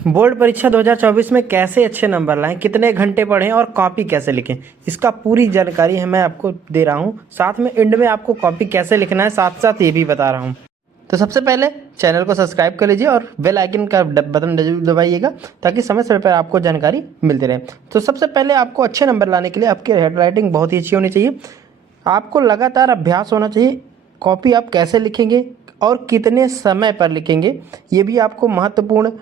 Board परीक्षा 2024 में कैसे अच्छे नंबर लाएं, कितने घंटे पढ़ें और कॉपी कैसे लिखें, इसका पूरी जानकारी है मैं आपको दे रहा हूं। साथ में एंड में आपको कॉपी कैसे लिखना है साथ साथ ये भी बता रहा हूं। तो सबसे पहले चैनल को सब्सक्राइब कर लीजिए और बेल आइकन का बटन जरूर दबाइएगा ताकि समय समय पर आपको जानकारी मिलती रहे। तो सबसे पहले आपको अच्छे नंबर लाने के लिए आपकी हैंड राइटिंग बहुत ही अच्छी होनी चाहिए। आपको लगातार अभ्यास होना चाहिए। कॉपी आप कैसे लिखेंगे और कितने समय पर लिखेंगे ये भी आपको महत्वपूर्ण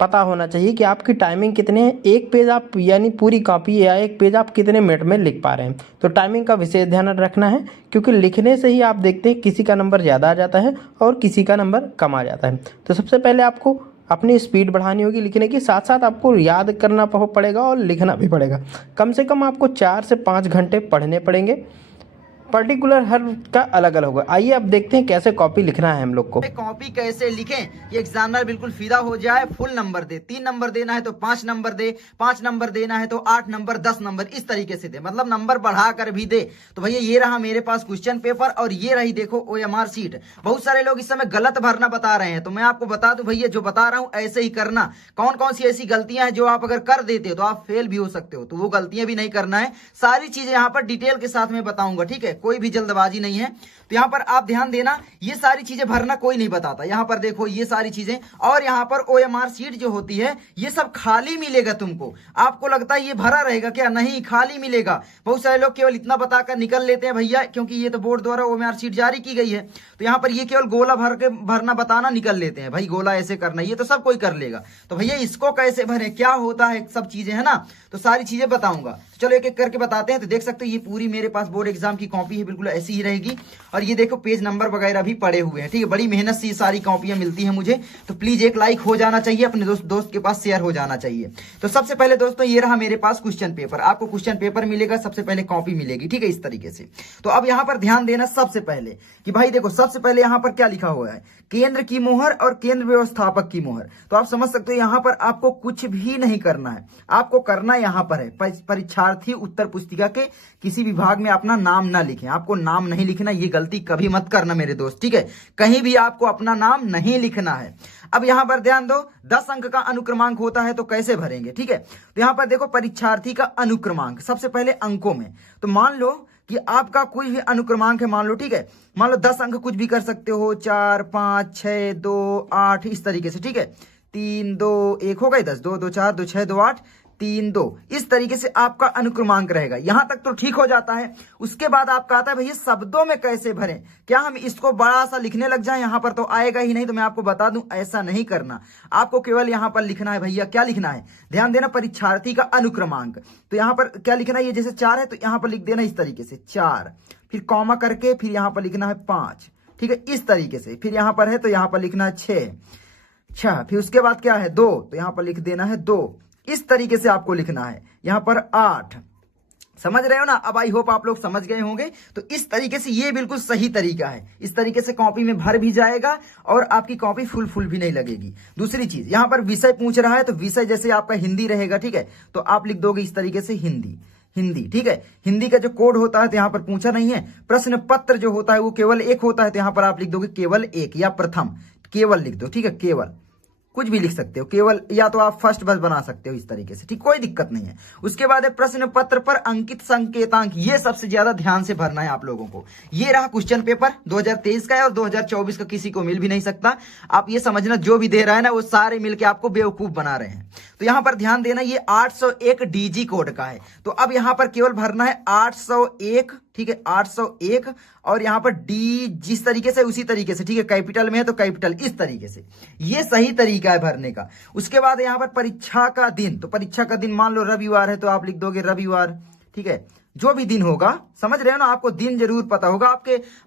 पता होना चाहिए कि आपकी टाइमिंग कितने है। एक पेज आप यानी पूरी कॉपी या एक पेज आप कितने मिनट में लिख पा रहे हैं। तो टाइमिंग का विशेष ध्यान रखना है क्योंकि लिखने से ही आप देखते हैं किसी का नंबर ज़्यादा आ जाता है और किसी का नंबर कम आ जाता है। तो सबसे पहले आपको अपनी स्पीड बढ़ानी होगी लिखने की, साथ साथ आपको याद करना पड़ेगा और लिखना भी पड़ेगा। कम से कम आपको 4 से 5 घंटे पढ़ने पड़ेंगे। पर्टिकुलर हर का अलग अलग होगा। आइए अब देखते हैं कैसे कॉपी लिखना है हम लोग को। कॉपी कैसे लिखें ये एग्जामिनर बिल्कुल फिदा हो जाए, फुल नंबर दे। 3 नंबर देना है तो 5 नंबर दे, 5 नंबर देना है तो 8 नंबर, 10 नंबर, इस तरीके से दे, मतलब नंबर बढ़ा कर भी दे। तो भैया ये रहा मेरे पास क्वेश्चन पेपर और ये रही देखो OMR शीट। बहुत सारे लोग इस समय गलत भरना बता रहे हैं, तो मैं आपको बता दूं भैया जो बता रहा हूं ऐसे ही करना। कौन कौन सी ऐसी गलतियां हैं जो आप अगर कर देते हो तो आप फेल भी हो सकते हो, तो वो गलतियां भी नहीं करना है। सारी चीजें यहाँ पर डिटेल के साथ में बताऊंगा, ठीक है, कोई भी जल्दबाजी नहीं है। तो यहां पर आप ध्यान देना, ये सारी चीजें भरना कोई नहीं बताता। यहां पर देखो ये सारी चीजें, और यहां पर OMR शीट जो होती है ये सब खाली मिलेगा तुमको। आपको लगता है ये भरा रहेगा क्या? नहीं, खाली मिलेगा। बहुत सारे लोग केवल इतना बताकर निकल लेते हैं भैया, क्योंकि ये तो बोर्ड द्वारा OMR शीट जारी की गई है। तो यहां पर ये केवल गोला भरना बताना निकल लेते हैं, भाई गोला ऐसे करना, ये तो सब कोई कर लेगा। तो भैया इसको कैसे भरें, क्या होता है, सब चीजें है ना, तो सारी चीजें बताऊंगा। चलो एक एक करके बताते हैं। तो देख सकते हो ये पूरी मेरे पास बोर्ड एग्जाम की कॉपी है, बिल्कुल ऐसी ही रहेगी। और ये देखो पेज नंबर वगैरह भी पड़े हुए हैं, ठीक है। बड़ी मेहनत से ये सारी कॉपियां मिलती हैं मुझे, तो प्लीज एक लाइक हो जाना चाहिए, अपने दोस्त के पास शेयर हो जाना चाहिए। तो सबसे पहले दोस्तों ये रहा मेरे पास क्वेश्चन पेपर। आपको क्वेश्चन पेपर मिलेगा, सबसे पहले कॉपी मिलेगी, ठीक है, इस तरीके से। तो अब यहां पर ध्यान देना सबसे पहले कि भाई देखो सबसे पहले यहां पर क्या लिखा हुआ है, केंद्र की मोहर और केंद्र व्यवस्थापक की मोहर। तो आप समझ सकते हो यहां पर आपको कुछ भी नहीं करना है। आपको करना यहां पर है परीक्षार्थी उत्तर पुस्तिका के किसी विभाग में अपना नाम ना लिखें। आपको नाम नहीं लिखना, ये गलती कभी मत करना मेरे दोस्त, ठीक है। कहीं भी आपको अपना नाम नहीं लिखना है। अब यहां पर ध्यान दो, 10 अंक का अनुक्रमांक होता है तो कैसे भरेंगे, ठीक है। तो यहां पर देखो परीक्षार्थी का अनुक्रमांक सबसे पहले अंकों में। तो मान लो कि आपका कोई भी अनुक्रमांक है, मान लो, ठीक है, मान लो 10 अंक कुछ भी कर सकते हो, 4 5 6 2 8 इस तरीके से, ठीक है। 3 2 1 हो गए 10, 2 2 4 2 6 2 8 3 2, इस तरीके से आपका अनुक्रमांक रहेगा। यहां तक तो ठीक हो जाता है। उसके बाद आपका आता है भैया शब्दों में कैसे भरें। क्या हम इसको बड़ा सा लिखने लग जाएं, यहां पर तो आएगा ही नहीं। तो मैं आपको बता दूं ऐसा नहीं करना। आपको केवल यहां पर लिखना है भैया, क्या लिखना है, ध्यान देना, परीक्षार्थी का अनुक्रमांक। तो यहां पर क्या लिखना है, ये जैसे 4 है तो यहां पर लिख देना इस तरीके से 4, फिर कॉमा करके फिर यहां पर लिखना है 5, ठीक है, इस तरीके से। फिर यहां पर है तो यहां पर लिखना है 6, फिर उसके बाद क्या है 2, तो यहां पर लिख देना है 2, इस तरीके से आपको लिखना है। यहां पर 8, समझ रहे हो ना। अब आई होप आप लोग समझ गए होंगे। तो इस तरीके से ये बिल्कुल सही तरीका है। इस तरीके से कॉपी में भर भी जाएगा और आपकी कॉपी फुल भी नहीं लगेगी। दूसरी चीज, यहां पर विषय पूछ रहा है तो विषय जैसे आपका हिंदी रहेगा, ठीक है, तो आप लिख दोगे इस तरीके से हिंदी, ठीक है। हिंदी का जो कोड होता है तो यहां पर पूछा नहीं है। प्रश्न पत्र जो होता है वो केवल 1 होता है, तो यहां पर आप लिख दोगे केवल 1 या प्रथम, केवल लिख दो, ठीक है, केवल कुछ भी लिख सकते हो, केवल, या तो आप फर्स्ट बस बना सकते हो इस तरीके से, ठीक, कोई दिक्कत नहीं है। उसके बाद है प्रश्न पत्र पर अंकित संकेतांक, ये सबसे ज्यादा ध्यान से भरना है आप लोगों को। ये रहा क्वेश्चन पेपर 2023 का है और 2024 का किसी को मिल भी नहीं सकता। आप ये समझना जो भी दे रहा है ना वो सारे मिलके आपको बेवकूफ बना रहे हैं। तो यहां पर ध्यान देना, ये 801 DG कोड का है। तो अब यहां पर केवल भरना है 801, ठीक है, 801, और यहां पर डी जिस तरीके से उसी तरीके से, ठीक है, कैपिटल में है तो कैपिटल, इस तरीके से। ये सही तरीका है भरने का। उसके बाद यहां पर परीक्षा का दिन, तो परीक्षा का दिन मान लो रविवार है तो आप लिख दोगे रविवार, ठीक है, जो भी दिन होगा, समझ रहे हो ना, आपको दिन जरूर पता होगा।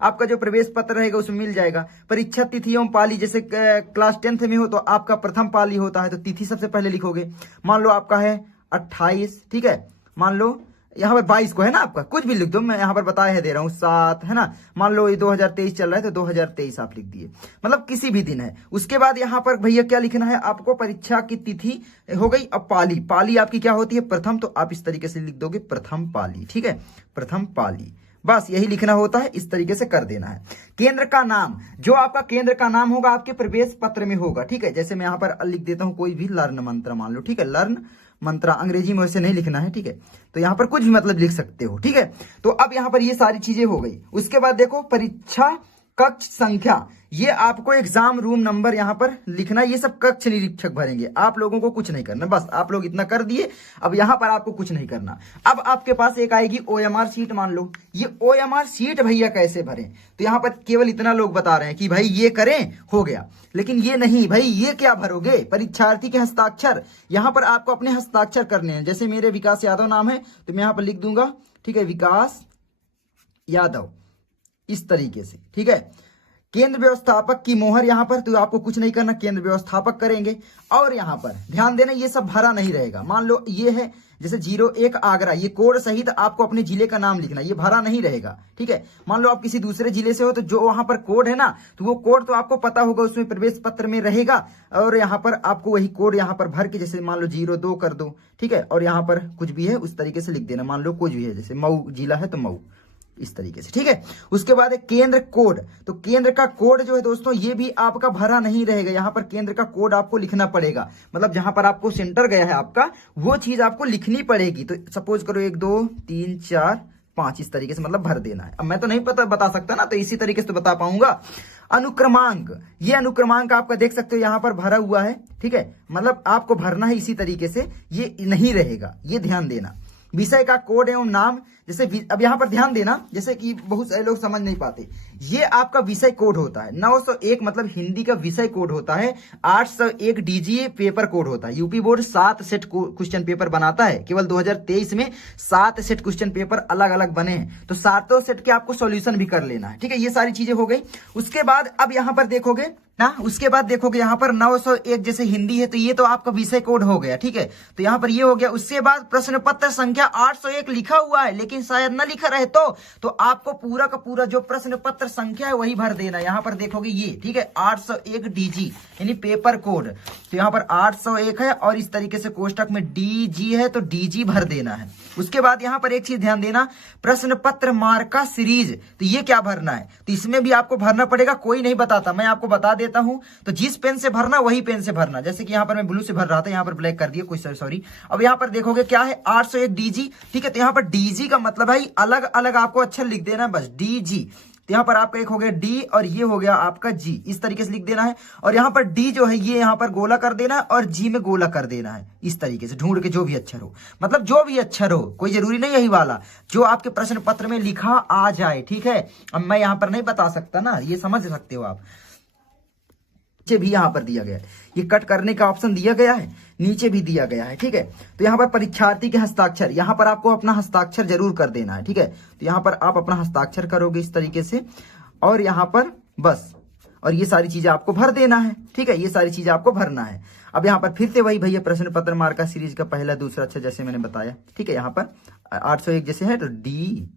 आपका जो प्रवेश पत्र रहेगा उसमें मिल जाएगा। परीक्षा तिथि एवं पाली, जैसे क्लास 10th में हो तो आपका प्रथम पाली होता है तो तिथि सबसे पहले लिखोगे। मान लो आपका है 28, ठीक है, मान लो यहाँ पर 22 को है ना आपका, कुछ भी लिख दो, मैं यहाँ पर बताया है दे रहा हूँ 7, है ना। मान लो ये 2023 चल रहा है तो 2023 आप लिख दिए, मतलब किसी भी दिन है। उसके बाद यहाँ पर भैया क्या लिखना है आपको, परीक्षा की तिथि हो गई। अब पाली आपकी क्या होती है, प्रथम, तो आप इस तरीके से लिख दोगे प्रथम पाली, ठीक है, प्रथम पाली। बस यही लिखना होता है, इस तरीके से कर देना है। केंद्र का नाम, जो आपका केंद्र का नाम होगा आपके प्रवेश पत्र में होगा, ठीक है। जैसे मैं यहाँ पर लिख देता हूँ कोई भी लर्न मंत्रा मान लो, ठीक है, लर्न मंत्रा, अंग्रेजी में वैसे नहीं लिखना है, ठीक है। तो यहाँ पर कुछ भी मतलब लिख सकते हो, ठीक है। तो अब यहाँ पर ये सारी चीजें हो गई। उसके बाद देखो परीक्षा कक्ष संख्या, ये आपको एग्जाम रूम नंबर यहाँ पर लिखना, ये सब कक्ष निरीक्षक भरेंगे, आप लोगों को कुछ नहीं करना, बस आप लोग इतना कर दिए। अब यहाँ पर आपको कुछ नहीं करना। अब आपके पास एक आएगी OMR शीट, मान लो ये OMR शीट भैया कैसे भरें, तो यहाँ पर केवल इतना लोग बता रहे हैं कि भाई ये करें, हो गया। लेकिन ये नहीं भाई, ये क्या भरोगे, परीक्षार्थी के हस्ताक्षर, यहाँ पर आपको अपने हस्ताक्षर करने हैं। जैसे मेरे विकास यादव नाम है तो मैं यहाँ पर लिख दूंगा, ठीक है, विकास यादव, इस तरीके से, ठीक है। केंद्र व्यवस्थापक की मोहर यहाँ पर, तो आपको कुछ नहीं करना, केंद्र व्यवस्थापक करेंगे। और यहाँ पर ध्यान देना, ये सब भरा नहीं रहेगा। मान लो ये है जैसे 01 आगरा, ये कोड सहित आपको अपने जिले का नाम लिखना, ये भरा नहीं रहेगा, ठीक है। मान लो आप किसी दूसरे जिले से हो तो जो वहां पर कोड है ना, तो वो कोड तो आपको पता होगा, उसमें प्रवेश पत्र में रहेगा। और यहाँ पर आपको वही कोड यहाँ पर भर के, जैसे मान लो 02 कर दो, ठीक है। और यहाँ पर कुछ भी है उस तरीके से लिख देना, मान लो कुछ भी है, जैसे मऊ जिला है तो मऊ, इस तरीके से, ठीक है। उसके बाद एक केंद्र कोड, तो केंद्र का कोड जो है दोस्तों ये भी आपका भरा नहीं रहेगा। यहाँ पर केंद्र का कोड आपको लिखना पड़ेगा, मतलब जहां पर आपको सेंटर गया है आपका, वो चीज आपको लिखनी पड़ेगी। तो सपोज करो 1 2 3 4 5, इस तरीके से मतलब भर देना है। अब मैं तो नहीं बता सकता ना, तो इसी तरीके से तो बता पाऊंगा। अनुक्रमांक, ये अनुक्रमांक आपका देख सकते हो यहाँ पर भरा हुआ है, ठीक है, मतलब आपको भरना है इसी तरीके से, ये नहीं रहेगा, ये ध्यान देना। विषय का कोड एवं नाम, जैसे अब यहाँ पर ध्यान देना, जैसे कि बहुत सारे लोग समझ नहीं पाते, ये आपका विषय कोड होता है। 901 मतलब हिंदी का विषय कोड होता है। 801 डीजीए पेपर कोड होता है। UP board 7 set question paper बनाता है, केवल 2023 में 7 सेट क्वेश्चन पेपर अलग अलग बने हैं, तो 7 सेट के आपको सॉल्यूशन भी कर लेना है, ठीक है। ये सारी चीजें हो गई। उसके बाद अब यहाँ पर देखोगे ना, उसके बाद देखोगे यहाँ पर 901 जैसे हिंदी है, तो ये तो आपका विषय कोड हो गया, ठीक है। तो यहाँ पर ये हो गया। उसके बाद प्रश्न पत्र संख्या 801 लिखा हुआ है, लेकिन शायद ना लिखा रहे तो आपको पूरा का पूरा जो प्रश्न पत्र संख्या है वही भर देना। यहाँ पर देखोगे ये, ठीक है, 801 डीजी यानी पेपर कोड, तो यहाँ पर 801 है और इस तरीके से कोष्टक में डीजी है, तो डीजी भर देना है। उसके बाद यहाँ पर एक चीज ध्यान देना, प्रश्न पत्र मार्का सीरीज, तो ये क्या भरना है, तो इसमें भी आपको भरना पड़ेगा। कोई नहीं बताता, मैं आपको बता देता हूं। तो जिस पेन से भरना वही पेन से भरना, जैसे कि यहाँ पर मैं ब्लू से भर रहा था, यहाँ पर ब्लैक कर दिया, कोई सॉरी। अब यहाँ पर देखोगे क्या है, 801 डीजी, ठीक है। तो यहाँ पर डीजी का मतलब है अलग अलग आपको अक्षर लिख देना है, बस डीजी। तो यहाँ पर आपका एक हो गया डी और ये हो गया आपका जी, इस तरीके से लिख देना है। और यहाँ पर डी जो है ये यहाँ पर गोला कर देना है और जी में गोला कर देना है, इस तरीके से ढूंढ के जो भी अक्षर हो, मतलब जो भी अक्षर हो, कोई जरूरी नहीं यही वाला, जो आपके प्रश्न पत्र में लिखा आ जाए, ठीक है। अब मैं यहाँ पर नहीं बता सकता ना, ये समझ सकते हो आप। नीचे भी यहाँ पर दिया गया है, ये कट करने का ऑप्शन दिया गया है, नीचे भी दिया गया है, ठीक है। तो यहाँ पर परीक्षार्थी के हस्ताक्षर, यहाँ पर आपको अपना हस्ताक्षर जरूर कर देना है, ठीक है। तो यहाँ पर आप अपना हस्ताक्षर करोगे इस तरीके से, और यहाँ पर बस, और ये सारी चीजें आपको भर देना है, ठीक है। ये सारी चीजें आपको भरना है। अब यहाँ पर फिर से वही भैया प्रश्न पत्र मार्का सीरीज का पहला दूसरा अक्षर जैसे मैंने बताया, ठीक है। यहाँ पर 801 जैसे है तो डी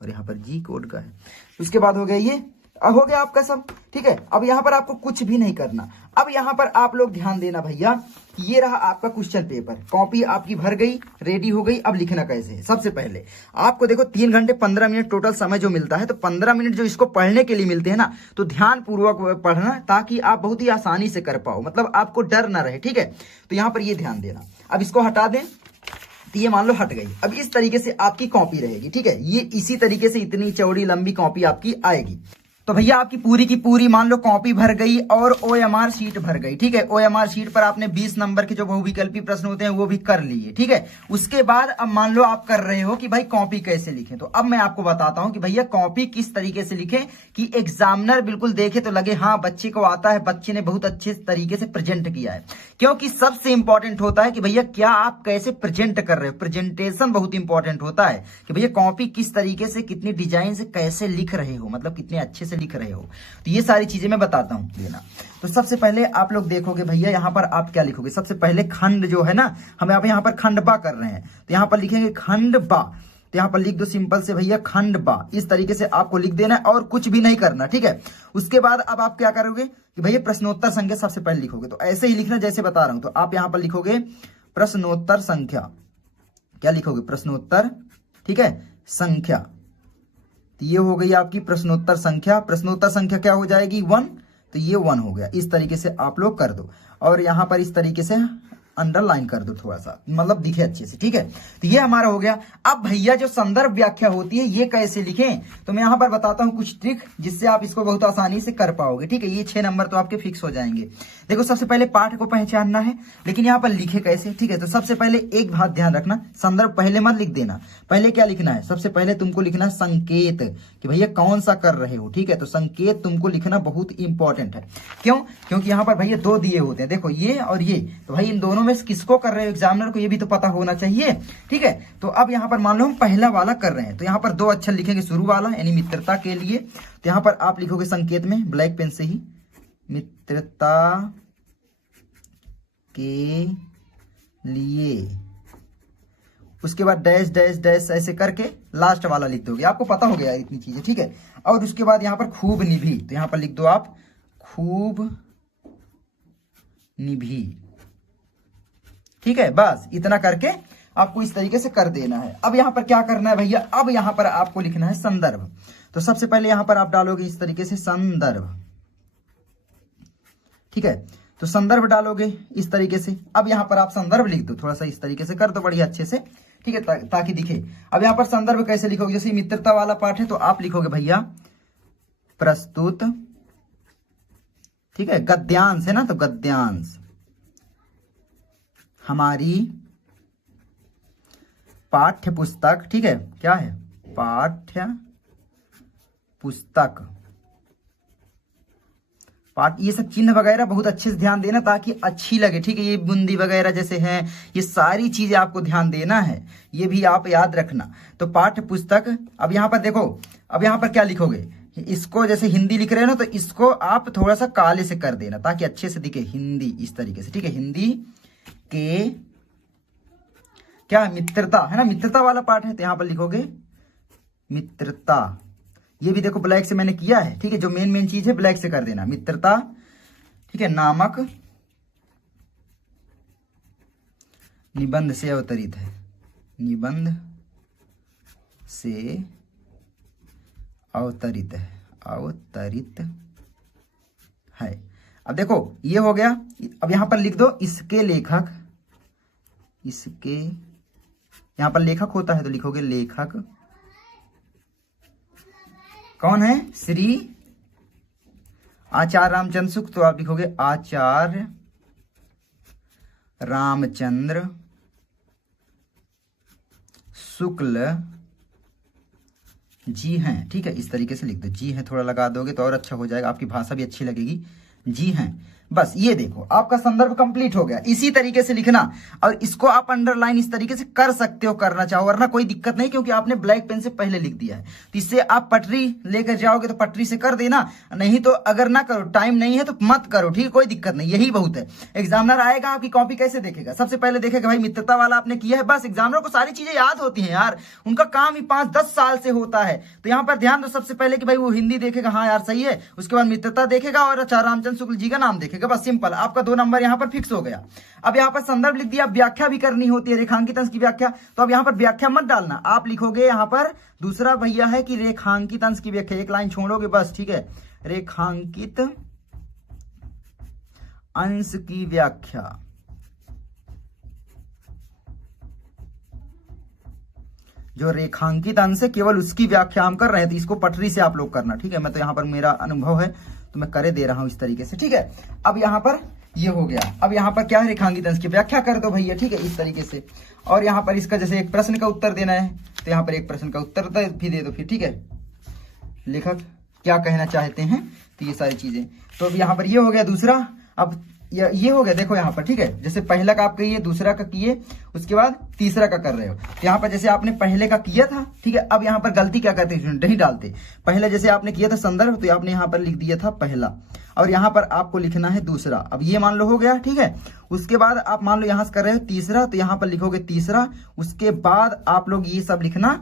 और यहाँ पर जी कोड का है। उसके बाद हो गया ये, हो गया आपका सब, ठीक है। अब यहाँ पर आपको कुछ भी नहीं करना। अब यहाँ पर आप लोग ध्यान देना भैया, ये रहा आपका क्वेश्चन पेपर, कॉपी आपकी भर गई, रेडी हो गई। अब लिखना कैसे है, सबसे पहले आपको देखो 3 घंटे 15 मिनट टोटल समय जो मिलता है, तो 15 मिनट जो इसको पढ़ने के लिए मिलते हैं ना, तो ध्यान पूर्वक पढ़ना ताकि आप बहुत ही आसानी से कर पाओ, मतलब आपको डर ना रहे, ठीक है। तो यहाँ पर ये ध्यान देना। अब इसको हटा दें, तो ये मान लो हट गई। अब इस तरीके से आपकी कॉपी रहेगी, ठीक है। ये इसी तरीके से इतनी चौड़ी लंबी कॉपी आपकी आएगी। तो भैया आपकी पूरी की पूरी मान लो कॉपी भर गई और OMR शीट भर गई, ठीक है। OMR शीट पर आपने 20 नंबर के जो बहुविकल्पी प्रश्न होते हैं वो भी कर लिए, ठीक है। उसके बाद अब मान लो आप कर रहे हो कि भाई कॉपी कैसे लिखें, तो अब मैं आपको बताता हूं कि भैया कॉपी किस तरीके से लिखें कि एग्जामिनर बिल्कुल देखे तो लगे हाँ बच्चे को आता है, बच्चे ने बहुत अच्छे तरीके से प्रेजेंट किया है। क्योंकि सबसे इंपॉर्टेंट होता है कि भैया क्या आप कैसे प्रेजेंट कर रहे हो, प्रेजेंटेशन बहुत इंपॉर्टेंट होता है कि भैया कॉपी किस तरीके से, कितनी डिजाइन से कैसे लिख रहे हो, मतलब कितने अच्छे से लिख रहे हो। तो ये सारी चीजें मैं बताता हूं लेना। तो सबसे पहले आप लोग देखोगे भैया यहाँ पर आप क्या लिखोगे, सबसे पहले खंड जो है ना, हम यहाँ पर खंड बा कर रहे हैं, तो यहाँ पर लिखेंगे खंड बा। तो यहाँ पर लिख दो सिंपल से भैया खंड बा, इस तरीके से आपको लिख देना है और कुछ भी नहीं करना, ठीक है। उसके बाद अब आप क्या करोगे कि भैया प्रश्नोत्तर संख्या सबसे पहले लिखोगे, तो ऐसे ही लिखना जैसे बता रहा हूं। तो आप यहाँ पर लिखोगे प्रश्नोत्तर संख्या, क्या लिखोगे, प्रश्नोत्तर, ठीक है, संख्या, तो ये हो गई आपकी प्रश्नोत्तर संख्या। प्रश्नोत्तर संख्या क्या हो जाएगी 1, तो ये 1 हो गया। इस तरीके से आप लोग कर दो और यहाँ पर इस तरीके से अंडरलाइन कर दो थोड़ा सा, मतलब दिखे अच्छे से, ठीक है। तो ये हमारा हो गया। अब भैया जो संदर्भ व्याख्या होती है ये कैसे लिखें, तो मैं यहाँ पर बताता हूँ कुछ ट्रिक जिससे आप इसको बहुत आसानी से कर पाओगे, ठीक है। ये 6 नंबर तो आपके फिक्स हो जाएंगे। देखो सबसे पहले पाठ को पहचानना है, लेकिन यहाँ पर लिखे कैसे, ठीक है। तो सबसे पहले एक बात ध्यान रखना, संदर्भ पहले मत लिख देना। पहले क्या लिखना है, सबसे पहले तुमको लिखना संकेत कि भैया कौन सा कर रहे हो, ठीक है। तो संकेत तुमको लिखना बहुत इंपॉर्टेंट है। क्यों, क्योंकि यहाँ पर भैया 2 दिए होते हैं, देखो ये और ये। तो भाई इन दोनों में किसको कर रहे हो, एग्जामिनर को ये भी तो पता होना चाहिए, ठीक है। तो अब यहाँ पर मान लो हम पहला वाला कर रहे हैं, तो यहाँ पर 2 अक्षर लिखेंगे शुरू वाला यानी मित्रता के लिए। तो यहाँ पर आप लिखोगे संकेत में ब्लैक पेन से ही मित्रता के लिए, उसके बाद डैश डैश डैश ऐसे करके लास्ट वाला लिख दोगे। आपको पता हो गया इतनी चीजें, ठीक है। और उसके बाद यहाँ पर खूब निभी, तो यहाँ पर लिख दो आप खूब निभी, ठीक है। बस इतना करके आपको इस तरीके से कर देना है। अब यहाँ पर क्या करना है भैया, अब यहाँ पर आपको लिखना है संदर्भ। तो सबसे पहले यहाँ पर आप डालोगे इस तरीके से संदर्भ, ठीक है। तो संदर्भ डालोगे इस तरीके से। अब यहाँ पर आप संदर्भ लिख दो, थोड़ा सा इस तरीके से कर दो बढ़िया अच्छे से, ठीक है, ताकि दिखे। अब यहाँ पर संदर्भ कैसे लिखोगे, जैसे मित्रता वाला पाठ है तो आप लिखोगे भैया प्रस्तुत, ठीक है। गद्यांश है ना, तो गद्यांश हमारी पाठ्य पुस्तक, ठीक है। क्या है, पाठ्य पुस्तक। पाठ, ये सब चिन्ह वगैरह बहुत अच्छे से ध्यान देना ताकि अच्छी लगे, ठीक है। ये बूंदी वगैरह जैसे हैं, ये सारी चीजें आपको ध्यान देना है, ये भी आप याद रखना। तो पाठ्य पुस्तक। अब यहाँ पर देखो, अब यहाँ पर क्या लिखोगे, इसको जैसे हिंदी लिख रहे हो ना, तो इसको आप थोड़ा सा काले से कर देना ताकि अच्छे से दिखे, हिंदी इस तरीके से, ठीक है। हिंदी के क्या, मित्रता है ना, मित्रता वाला पाठ है, तो यहां पर लिखोगे मित्रता। ये भी देखो ब्लैक से मैंने किया है, ठीक है। जो मेन चीज है ब्लैक से कर देना, मित्रता, ठीक है, नामक निबंध से अवतरित है, निबंध से अवतरित है, अवतरित है। अब देखो ये हो गया। अब यहां पर लिख दो इसके लेखक, इसके यहां पर लेखक होता है तो लिखोगे लेखक कौन है, श्री आचार्य रामचंद्र शुक्ल, तो आप लिखोगे आचार्य रामचंद्र शुक्ल जी हैं, ठीक है। इस तरीके से लिख दो, जी हैं थोड़ा लगा दोगे तो और अच्छा हो जाएगा, आपकी भाषा भी अच्छी लगेगी, जी हैं। बस ये देखो आपका संदर्भ कंप्लीट हो गया। इसी तरीके से लिखना और इसको आप अंडरलाइन इस तरीके से कर सकते हो, करना चाहो वरना कोई दिक्कत नहीं, क्योंकि आपने ब्लैक पेन से पहले लिख दिया है। तो इससे आप पटरी लेकर जाओगे तो पटरी से कर देना, नहीं तो अगर ना करो, टाइम नहीं है तो मत करो, ठीक है, कोई दिक्कत नहीं, यही बहुत है। एग्जामिनर आएगा आपकी कॉपी कैसे देखेगा, सबसे पहले देखेगा भाई मित्रता वाला आपने किया है, बस। एग्जामिनर को सारी चीजें याद होती हैं यार, उनका काम ही 5-10 साल से होता है। तो यहाँ पर ध्यान दो सबसे पहले कि भाई वो हिंदी देखेगा, हाँ यार सही है, उसके बाद मित्रता देखेगा और आचार्य रामचंद्र शुक्ल जी का नाम देखेगा, बस सिंपल। आपका 2 नंबर यहाँ पर फिक्स हो गया। अब यहाँ पर संदर्भ लिख दिया, व्याख्या भी करनी होती है, रेखांकित अंश की व्याख्या। तो अब यहाँ पर व्याख्या मत डालना, आप लिखोगे यहाँ पर दूसरा भैया है कि रेखांकित अंश की व्याख्या, एक लाइन छोड़ोगे बस, ठीक है। रेखांकित अंश की व्याख्या, जो रेखांकित अंश है केवल उसकी व्याख्या हम कर रहे हैं, तो इसको पटरी से आप लोग करना, ठीक है। मैं तो यहाँ पर मेरा अनुभव है तो मैं करे दे रहा हूं इस तरीके से, ठीक है। अब यहाँ पर ये हो गया। अब यहाँ पर क्या है, रेखांकित अंश की व्याख्या कर दो भैया, ठीक है, इस तरीके से। और यहाँ पर इसका जैसे एक प्रश्न का उत्तर देना है तो यहाँ पर एक प्रश्न का उत्तर भी दे दो फिर, ठीक है। लेखक क्या कहना चाहते हैं, तो ये सारी चीजें। तो अब यहाँ पर ये हो गया दूसरा। अब ये हो गया, देखो यहाँ पर, ठीक है। जैसे पहला का आप किए, दूसरा का किए, उसके बाद तीसरा का कर रहे हो। तो यहाँ पर जैसे आपने पहले का किया था, ठीक है। अब यहाँ पर गलती क्या करते हैं, नहीं डालते। पहले जैसे आपने किया था संदर्भ, तो आपने यहाँ पर लिख दिया था पहला, और यहाँ पर आपको लिखना है दूसरा। अब ये मान लो हो गया, ठीक है। उसके बाद आप मान लो यहाँ से कर रहे हो तीसरा, तो यहाँ पर लिखोगे तीसरा। उसके बाद आप लोग ये सब लिखना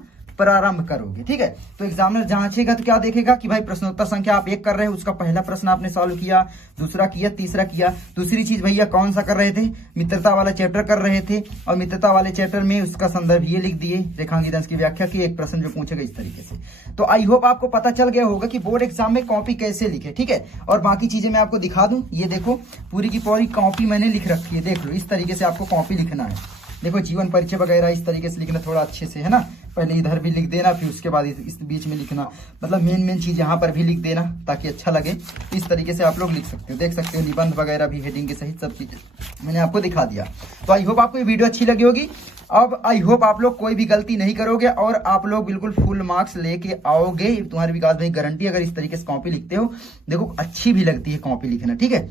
प्रारंभ करोगे। ठीक है, तो एग्जामिनर जांचेगा तो क्या देखेगा कि भाई प्रश्नोत्तर संख्या आप 1 कर रहे हो, उसका पहला प्रश्न आपने सॉल्व किया, दूसरा किया, तीसरा किया। दूसरी चीज भैया कौन सा कर रहे थे, मित्रता वाला चैप्टर कर रहे थे, और मित्रता वाले चैप्टर में उसका संदर्भ ये लिख दिए, रेखांकित अंश की व्याख्या की, एक प्रश्न जो पूछेगा इस तरीके से। तो आई होप आपको पता चल गया होगा कि बोर्ड एग्जाम में कॉपी कैसे लिखे। ठीक है, और बाकी चीजें मैं आपको दिखा दूं, ये देखो पूरी की पूरी कॉपी मैंने लिख रखी है, देख लो इस तरीके से आपको कॉपी लिखना है। देखो जीवन परिचय वगैरह इस तरीके से लिखना थोड़ा अच्छे से, है ना, पहले इधर भी लिख देना, फिर उसके बाद इस बीच में लिखना, मतलब मेन चीज यहाँ पर भी लिख देना ताकि अच्छा लगे। इस तरीके से आप लोग लिख सकते हो, देख सकते हो निबंध वगैरह भी हेडिंग के सहित सब चीजें मैंने आपको दिखा दिया। तो आई होप आपको ये वीडियो अच्छी लगी होगी। अब आई होप आप लोग कोई भी गलती नहीं करोगे और आप लोग बिल्कुल फुल मार्क्स लेके आओगे। तुम्हारे विकास भाई गारंटी, अगर इस तरीके से कॉपी लिखते हो, देखो अच्छी भी लगती है कॉपी लिखना। ठीक है,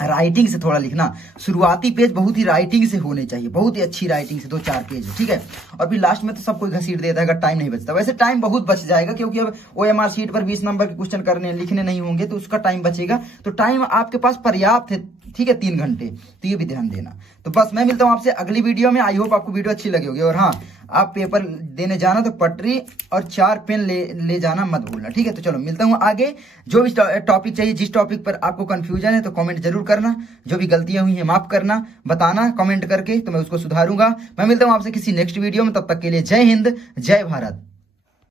राइटिंग से थोड़ा लिखना, शुरुआती पेज बहुत ही राइटिंग से होने चाहिए, बहुत ही अच्छी राइटिंग से 2-4 पेज। ठीक है, और फिर लास्ट में तो सब कोई घसीट देता है अगर टाइम नहीं बचता। वैसे टाइम बहुत बच जाएगा क्योंकि अब OMR शीट पर 20 नंबर के क्वेश्चन करने लिखने नहीं होंगे तो उसका टाइम बचेगा, तो टाइम आपके पास पर्याप्त है। ठीक है, 3 घंटे, तो ये भी ध्यान देना। तो बस मैं मिलता हूं आपसे अगली वीडियो में। आई होप आपको वीडियो अच्छी लगी होगी। और हाँ, आप पेपर देने जाना तो पटरी और 4 पेन ले जाना मत भूलना। ठीक है, तो चलो मिलता हूं आगे। जो भी टॉपिक चाहिए, जिस टॉपिक पर आपको कंफ्यूजन है तो कमेंट जरूर करना, जो भी गलतियां हुई हैं माफ करना, बताना कमेंट करके, तो मैं उसको सुधारूंगा। मैं मिलता हूं आपसे किसी नेक्स्ट वीडियो में, तब तक के लिए जय हिंद, जय भारत।